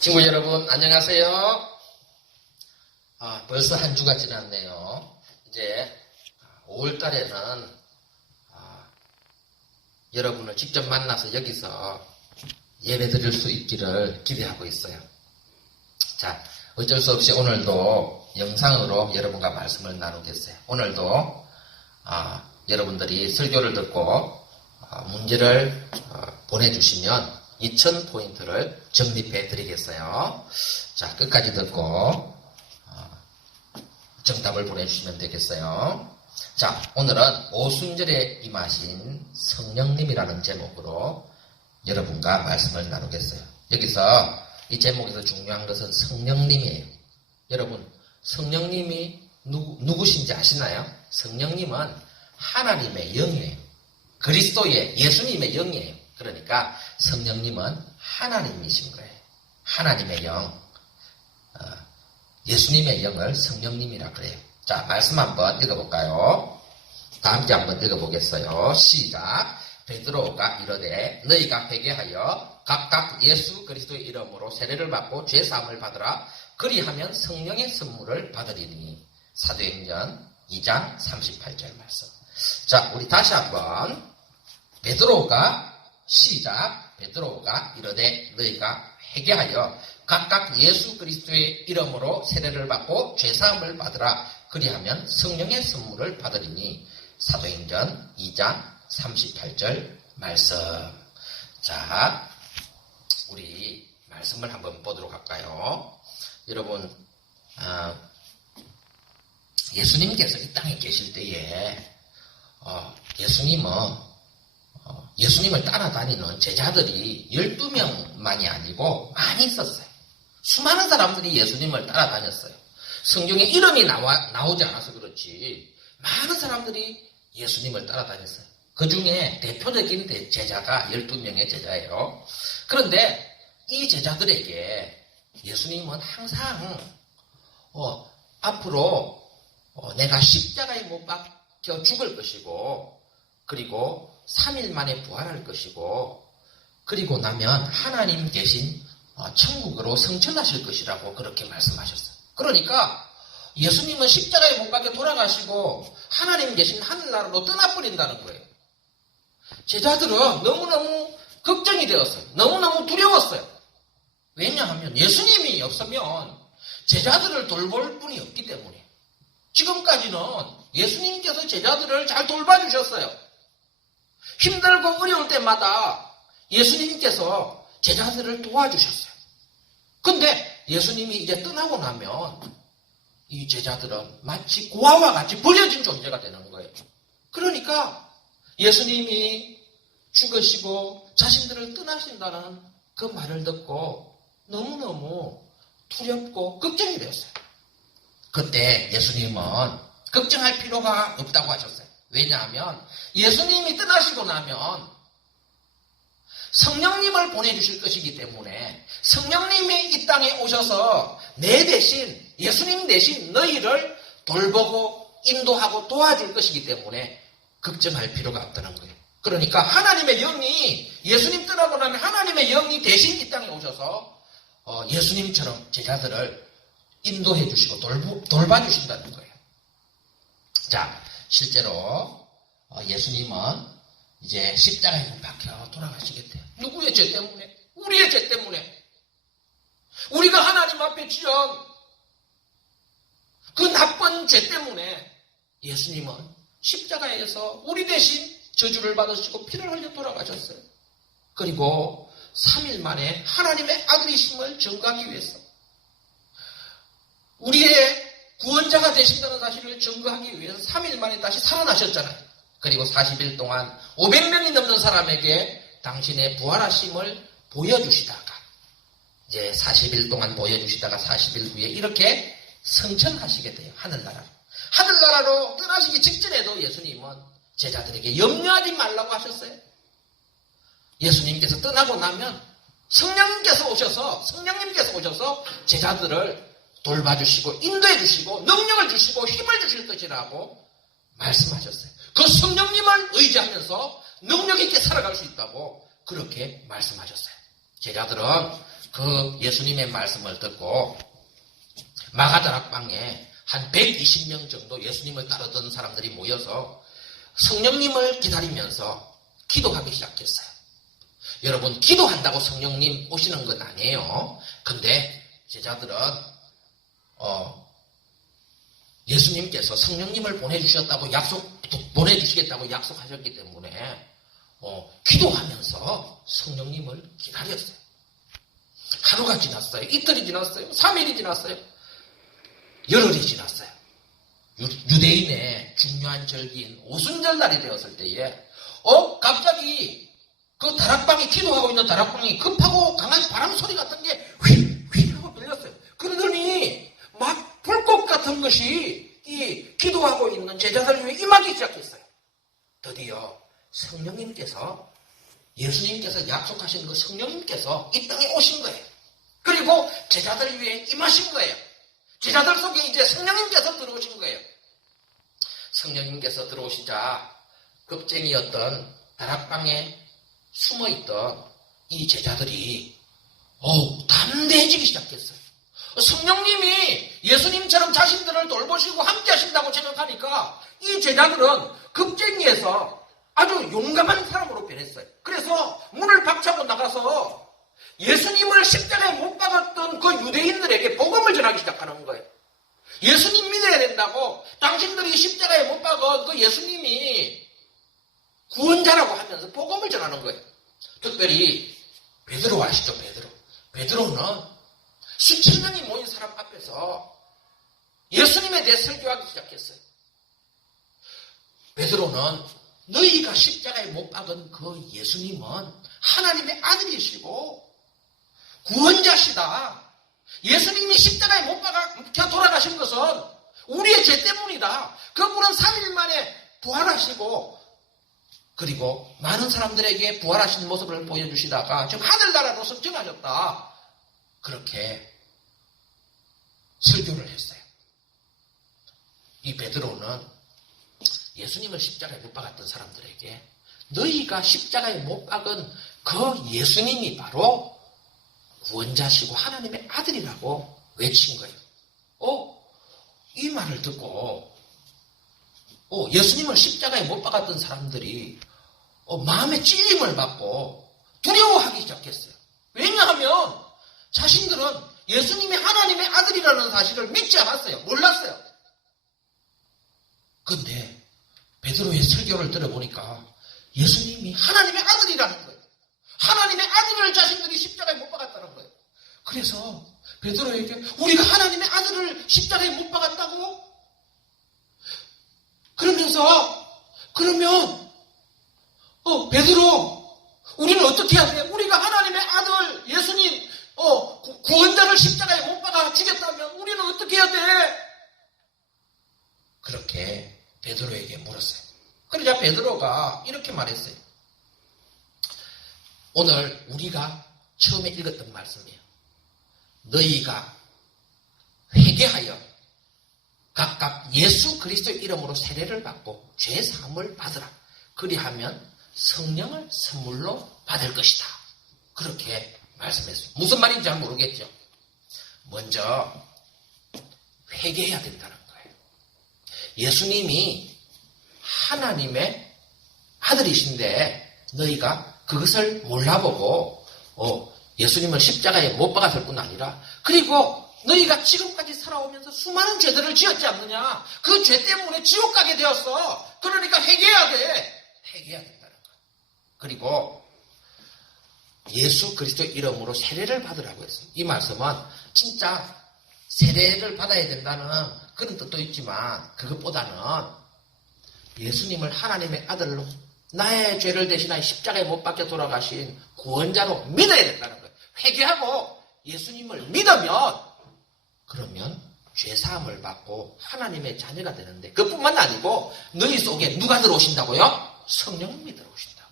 친구 여러분, 안녕하세요. 벌써 한 주가 지났네요. 이제 5월 달에는 여러분을 직접 만나서 여기서 예배 드릴 수 있기를 기대하고 있어요. 자, 어쩔 수 없이 오늘도 영상으로 여러분과 말씀을 나누겠어요. 오늘도 여러분들이 설교를 듣고 문제를 보내주시면 2000포인트를 적립해 드리겠어요. 자, 끝까지 듣고 정답을 보내주시면 되겠어요. 자, 오늘은 오순절에 임하신 성령님이라는 제목으로 여러분과 말씀을 나누겠어요. 여기서 이 제목에서 중요한 것은 성령님이에요. 여러분, 성령님이 누구신지 아시나요? 성령님은 하나님의 영이에요. 그리스도의 예수님의 영이에요. 그러니까 성령님은 하나님이신 거예요. 하나님의 영, 예수님의 영을 성령님이라 그래요. 자, 말씀 한번 읽어볼까요? 다 함께 한번 읽어보겠어요. 시작. 베드로가 이르되 너희가 회개하여 각각 예수 그리스도의 이름으로 세례를 받고 죄사함을 받으라. 그리하면 성령의 선물을 받으리니. 사도행전 2장 38절 말씀. 자, 우리 다시 한번 베드로가 시작. 베드로가 이르되 너희가 회개하여 각각 예수 그리스도의 이름으로 세례를 받고 죄사함을 받으라. 그리하면 성령의 선물을 받으리니. 사도행전 2장 38절 말씀. 자, 우리 말씀을 한번 보도록 할까요? 여러분, 예수님께서 이 땅에 계실 때에 예수님을 따라다니는 제자들이 12명만이 아니고 많이 있었어요. 수많은 사람들이 예수님을 따라다녔어요. 성경에 이름이 나오지 않아서 그렇지 많은 사람들이 예수님을 따라다녔어요. 그 중에 대표적인 제자가 12명의 제자예요. 그런데 이 제자들에게 예수님은 항상 앞으로 내가 십자가에 못 박혀 죽을 것이고, 그리고 3일 만에 부활할 것이고, 그리고 나면 하나님 계신 천국으로 성천하실 것이라고 그렇게 말씀하셨어요. 그러니까 예수님은 십자가에 못 박혀 돌아가시고 하나님 계신 하늘나라로 떠나버린다는 거예요. 제자들은 너무너무 걱정이 되었어요. 너무너무 두려웠어요. 왜냐하면 예수님이 없으면 제자들을 돌볼 분이 없기 때문에. 지금까지는 예수님께서 제자들을 잘 돌봐주셨어요. 힘들고 어려울 때마다 예수님께서 제자들을 도와주셨어요. 근데 예수님이 이제 떠나고 나면 이 제자들은 마치 고아와 같이 버려진 존재가 되는 거예요. 그러니까 예수님이 죽으시고 자신들을 떠나신다는 그 말을 듣고 너무너무 두렵고 걱정이 되었어요. 그때 예수님은 걱정할 필요가 없다고 하셨어요. 왜냐하면 예수님이 떠나시고 나면 성령님을 보내주실 것이기 때문에 성령님이 이 땅에 오셔서 내 대신, 예수님 대신 너희를 돌보고 인도하고 도와줄 것이기 때문에 걱정할 필요가 없다는 거예요. 그러니까 하나님의 영이, 예수님 떠나고 나면 하나님의 영이 대신 이 땅에 오셔서 예수님처럼 제자들을 인도해 주시고 돌봐주신다는 거예요. 자, 실제로 예수님은 이제 십자가에 못 박혀 돌아가시겠대요. 누구의 죄 때문에? 우리의 죄 때문에. 우리가 하나님 앞에 지은 그 나쁜 죄 때문에 예수님은 십자가에서 우리 대신 저주를 받으시고 피를 흘려 돌아가셨어요. 그리고 3일 만에 하나님의 아들이심을 증거하기 위해서, 우리의 구원자가 되신다는 사실을 증거하기 위해서 3일 만에 다시 살아나셨잖아요. 그리고 40일 동안 500명이 넘는 사람에게 당신의 부활하심을 보여주시다가, 이제 40일 동안 보여주시다가 40일 후에 이렇게 성천하시게 돼요. 하늘나라로. 하늘나라로 떠나시기 직전에도 예수님은 제자들에게 염려하지 말라고 하셨어요. 예수님께서 떠나고 나면 성령님께서 오셔서 제자들을 돌봐주시고 인도해 주시고 능력을 주시고 힘을 주실 것이라고 말씀하셨어요. 그 성령님을 의지하면서 능력 있게 살아갈 수 있다고 그렇게 말씀하셨어요. 제자들은 그 예수님의 말씀을 듣고 마가다락방에 한 120명 정도 예수님을 따르던 사람들이 모여서 성령님을 기다리면서 기도하기 시작했어요. 여러분, 기도한다고 성령님 오시는 건 아니에요. 근데 제자들은 예수님께서 성령님을 보내주시겠다고 약속하셨기 때문에 기도하면서 성령님을 기다렸어요. 하루가 지났어요. 이틀이 지났어요. 3일이 지났어요. 열흘이 지났어요. 유대인의 중요한 절기인 오순절 날이 되었을 때에 갑자기 그 다락방에 기도하고 있는 다락방이 급하고 강한 바람 소리 같은 게 휘휘 하고 들렸어요. 그러더니 막 불꽃 같은 것이 이 기도하고 있는 제자들 위에 임하기 시작했어요. 드디어 성령님께서, 예수님께서 약속하신 그 성령님께서 이 땅에 오신 거예요. 그리고 제자들 위에 임하신 거예요. 제자들 속에 이제 성령님께서 들어오신 거예요. 성령님께서 들어오시자 겁쟁이였던 다락방에 숨어있던 이 제자들이 담대해지기 시작했어요. 성령님이 예수님처럼 자신들을 돌보시고 함께 하신다고 생각하니까 이 제자들은 겁쟁이에서 아주 용감한 사람으로 변했어요. 그래서 문을 박차고 나가서 예수님을 십자가에 못 박았던 그 유대인들에게 복음을 전하기 시작하는 거예요. 예수님 믿어야 된다고, 당신들이 십자가에 못 박은 그 예수님이 구원자라고 하면서 복음을 전하는 거예요. 특별히 베드로 아시죠? 베드로는 수천 명이 모인 사람 앞에서 예수님에 대해 설교하기 시작했어요. 베드로는 너희가 십자가에 못 박은 그 예수님은 하나님의 아들이시고 구원자시다. 예수님이 십자가에 못 박아 돌아가신 것은 우리의 죄 때문이다. 그분은 3일 만에 부활하시고 그리고 많은 사람들에게 부활하신 모습을 보여주시다가 지금 하늘나라로 승천하셨다. 그렇게 설교를 했어요. 이 베드로는 예수님을 십자가에 못 박았던 사람들에게 너희가 십자가에 못 박은 그 예수님이 바로 구원자시고 하나님의 아들이라고 외친 거예요. 이 말을 듣고 예수님을 십자가에 못 박았던 사람들이 마음의 찔림을 받고 두려워하기 시작했어요. 왜냐하면 자신들은 예수님이 하나님의 아들이라는 사실을 믿지 않았어요. 몰랐어요. 근데 베드로의 설교를 들어보니까 예수님이 하나님의 아들이라는 거예요. 하나님의 아들을 자신들이 십자가에 못 박았다는 거예요. 그래서 베드로에게 우리가 하나님의 아들을 십자가에 못 박았다고? 그러면 베드로, 우리는 어떻게 해야 돼? 우리가 하나님의 아들 예수님 구원자를 십자가에 못 박아 죽였다면 우리는 어떻게 해야 돼? 그렇게 베드로에게 물었어요. 그러자 베드로가 이렇게 말했어요. 오늘 우리가 처음에 읽었던 말씀이에요. 너희가 회개하여 각각 예수 그리스도의 이름으로 세례를 받고 죄 사함을 받으라. 그리하면 성령을 선물로 받을 것이다. 그렇게 말씀했어요. 무슨 말인지 잘 모르겠죠. 먼저 회개해야 된다는 거예요. 예수님이 하나님의 아들이신데 너희가 그것을 몰라보고 예수님을 십자가에 못 박았을 뿐 아니라 그리고 너희가 지금까지 살아오면서 수많은 죄들을 지었지 않느냐. 그 죄 때문에 지옥 가게 되었어. 그러니까 회개해야 돼. 회개해야 된다는 거예요. 그리고 예수 그리스도의 이름으로 세례를 받으라고 했어요. 이 말씀은 진짜 세례를 받아야 된다는 그런 뜻도 있지만 그것보다는 예수님을 하나님의 아들로 나의 죄를 대신하여 십자가에 못 박혀 돌아가신 구원자로 믿어야 된다는 거예요. 회개하고 예수님을 믿으면 그러면 죄사함을 받고 하나님의 자녀가 되는데 그뿐만 아니고 너희 속에 누가 들어오신다고요? 성령님이 들어오신다고요.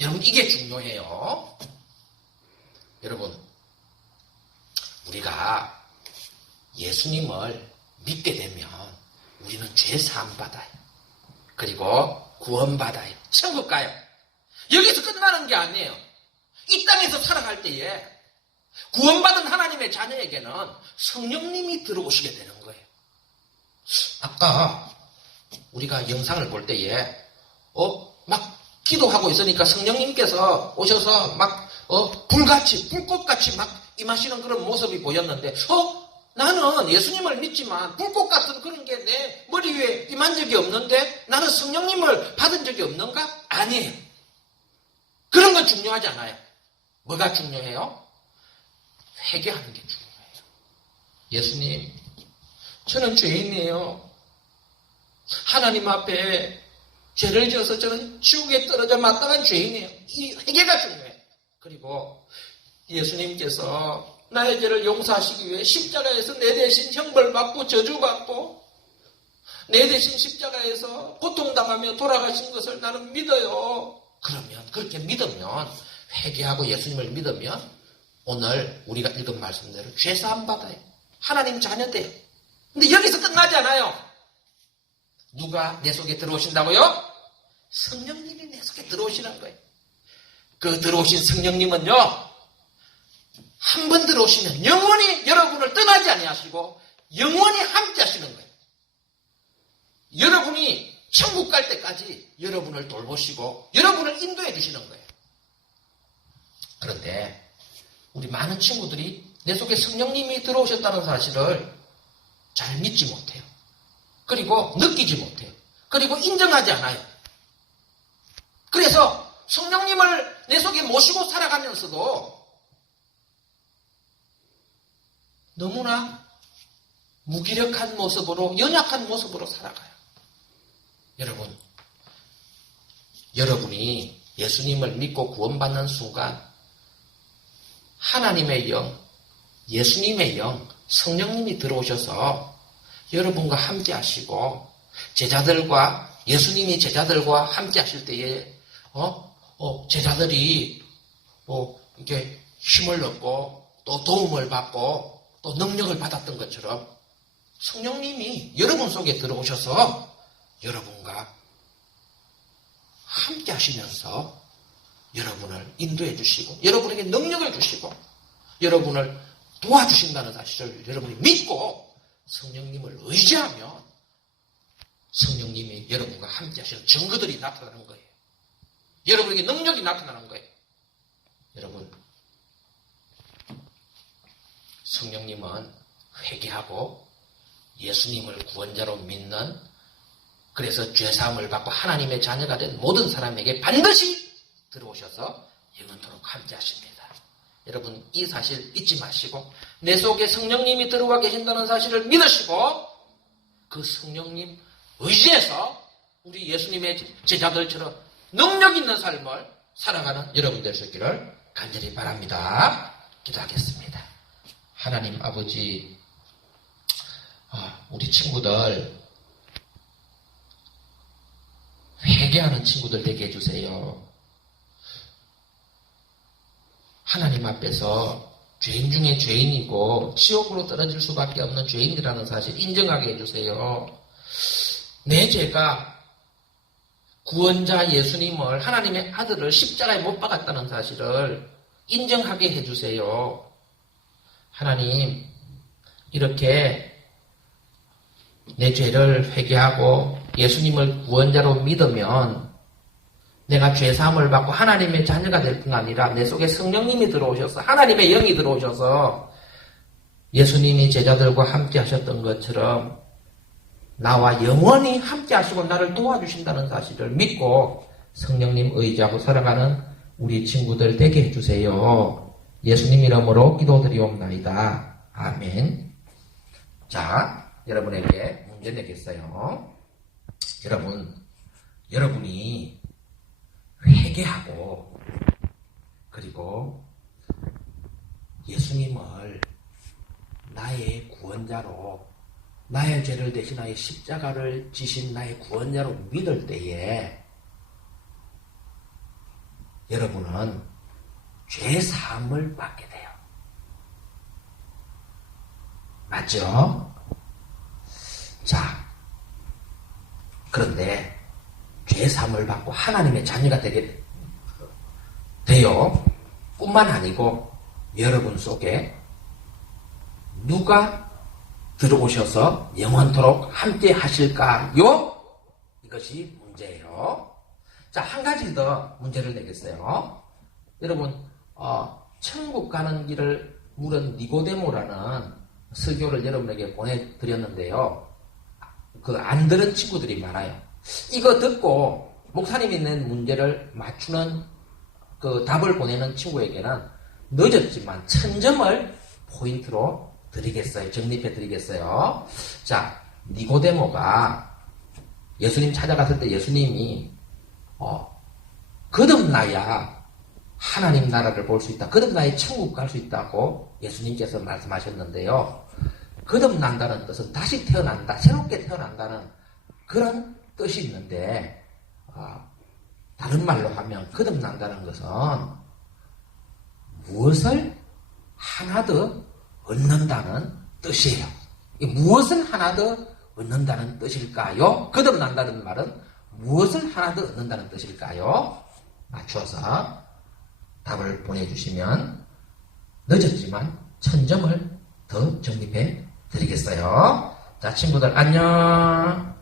여러분 이게 중요해요. 여러분 우리가 예수님을 믿게 되면 우리는 죄사함 받아요. 그리고 구원받아요. 천국 가요. 여기서 끝나는 게 아니에요. 이 땅에서 살아갈 때에 구원받은 하나님의 자녀에게는 성령님이 들어오시게 되는 거예요. 아까 우리가 영상을 볼 때에 막 기도하고 있으니까 성령님께서 오셔서 막 불같이 불꽃같이 막 임하시는 그런 모습이 보였는데 나는 예수님을 믿지만 불꽃 같은 그런 게 내 머리 위에 임한 적이 없는데 나는 성령님을 받은 적이 없는가? 아니에요. 그런 건 중요하지 않아요. 뭐가 중요해요? 회개하는 게 중요해요. 예수님, 저는 죄인이에요. 하나님 앞에 죄를 지어서 저는 지옥에 떨어져 마땅한 죄인이에요. 이 회개가 중요해요. 그리고 예수님께서 나의 죄를 용서하시기 위해 십자가에서 내 대신 형벌받고 저주받고 내 대신 십자가에서 고통당하며 돌아가신 것을 나는 믿어요. 그러면 그렇게 믿으면 회개하고 예수님을 믿으면 오늘 우리가 읽은 말씀대로 죄사함 받아요. 하나님 자녀 돼요. 근데 여기서 끝나지 않아요. 누가 내 속에 들어오신다고요? 성령님이 내 속에 들어오시는 거예요. 그 들어오신 성령님은요, 한 번 들어오시면 영원히 여러분을 떠나지 아니하시고 영원히 함께 하시는 거예요. 여러분이 천국 갈 때까지 여러분을 돌보시고 여러분을 인도해 주시는 거예요. 그런데 우리 많은 친구들이 내 속에 성령님이 들어오셨다는 사실을 잘 믿지 못해요. 그리고 느끼지 못해요. 그리고 인정하지 않아요. 그래서 성령님을 내 속에 모시고 살아가면서도 너무나 무기력한 모습으로, 연약한 모습으로 살아가요. 여러분, 여러분이 예수님을 믿고 구원받는 순간 하나님의 영, 예수님의 영, 성령님이 들어오셔서 여러분과 함께 하시고 제자들과 예수님이 제자들과 함께 하실 때에 제자들이 이렇게 힘을 얻고 또 도움을 받고 또 능력을 받았던 것처럼 성령님이 여러분 속에 들어오셔서 여러분과 함께 하시면서 여러분을 인도해 주시고 여러분에게 능력을 주시고 여러분을 도와주신다는 사실을 여러분이 믿고 성령님을 의지하면 성령님이 여러분과 함께 하시는 증거들이 나타나는 거예요. 여러분에게 능력이 나타나는 거예요. 여러분, 성령님은 회개하고 예수님을 구원자로 믿는, 그래서 죄사함을 받고 하나님의 자녀가 된 모든 사람에게 반드시 들어오셔서 영원토록 함께 하십니다. 여러분, 이 사실 잊지 마시고 내 속에 성령님이 들어와 계신다는 사실을 믿으시고 그 성령님 의지해서 우리 예수님의 제자들처럼 능력 있는 삶을 살아가는 여러분들 되시기를 간절히 바랍니다. 기도하겠습니다. 하나님 아버지, 우리 친구들 회개하는 친구들 되게 해주세요. 하나님 앞에서 죄인 중에 죄인이고 지옥으로 떨어질 수밖에 없는 죄인이라는 사실 인정하게 해주세요. 내 죄가 구원자 예수님을, 하나님의 아들을 십자가에 못 박았다는 사실을 인정하게 해주세요. 하나님, 이렇게 내 죄를 회개하고 예수님을 구원자로 믿으면 내가 죄사함을 받고 하나님의 자녀가 될 뿐 아니라 내 속에 성령님이 들어오셔서 하나님의 영이 들어오셔서 예수님이 제자들과 함께 하셨던 것처럼 나와 영원히 함께 하시고 나를 도와주신다는 사실을 믿고 성령님 의지하고 살아가는 우리 친구들 되게 해주세요. 예수님 이름으로 기도드리옵나이다. 아멘. 자, 여러분에게 문제 내겠어요. 여러분이 회개하고 그리고 예수님을 나의 구원자로, 나의 죄를 대신하여 십자가를 지신 나의 구원자로 믿을 때에 여러분은 죄사함을 받게 돼요. 맞죠? 자, 그런데 죄사함을 받고 하나님의 자녀가 되게 돼요. 뿐만 아니고 여러분 속에 누가 들어오셔서 영원토록 함께 하실까요? 이것이 문제예요. 자, 한 가지 더 문제를 내겠어요. 여러분, 천국 가는 길을 물은 니고데모라는 설교를 여러분에게 보내드렸는데요. 안 들은 친구들이 많아요. 이거 듣고 목사님이 낸 문제를 맞추는 답을 보내는 친구에게는 늦었지만 1000점을 포인트로 드리겠어요. 적립해 드리겠어요. 자, 니고데모가 예수님 찾아갔을 때 예수님이 거듭나야 하나님 나라를 볼 수 있다. 거듭나야 천국 갈 수 있다고 예수님께서 말씀하셨는데요. 거듭난다는 뜻은 다시 태어난다, 새롭게 태어난다는 그런 뜻이 있는데 다른 말로 하면 거듭난다는 것은 무엇을 하나 더 얻는다는 뜻이에요. 무엇을 하나 더 얻는다는 뜻일까요? 거듭난다는 말은 무엇을 하나 더 얻는다는 뜻일까요? 맞춰서 답을 보내주시면 늦었지만 1000점을 더 적립해 드리겠어요. 자, 친구들 안녕.